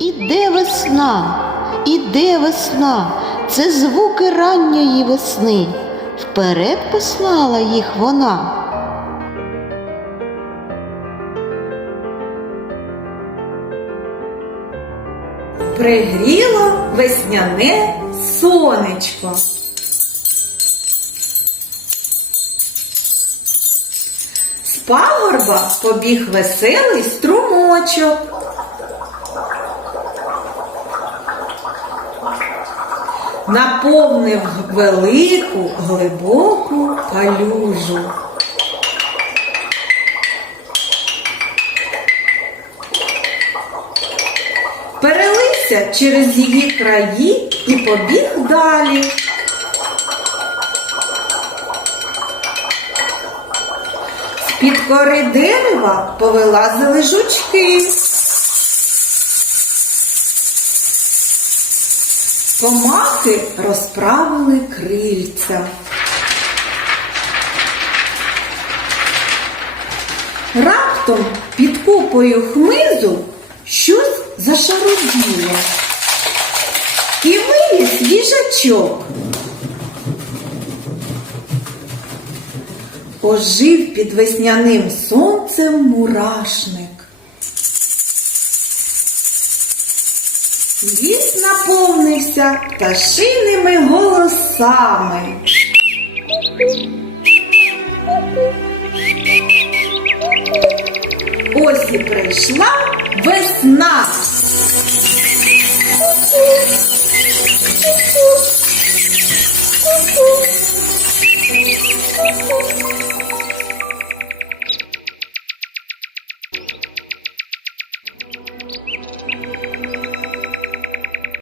Іде весна, іде весна, це звуки ранньої весни. Вперед послала їх вона. Пригріло весняне сонечко. З пагорба побіг веселий струмочок. Наповнив велику глибоку калюжу. перелився через її краї і побіг далі. З-під кори дерева повилазили жучки. Комахи розправили крильця. Раптом під купою хмизу щось зашаруділо. І виліз їжачок. Ожив під весняним сонцем мурашник. Ліс наповнився пташиними голосами. Ось і прийшла весна.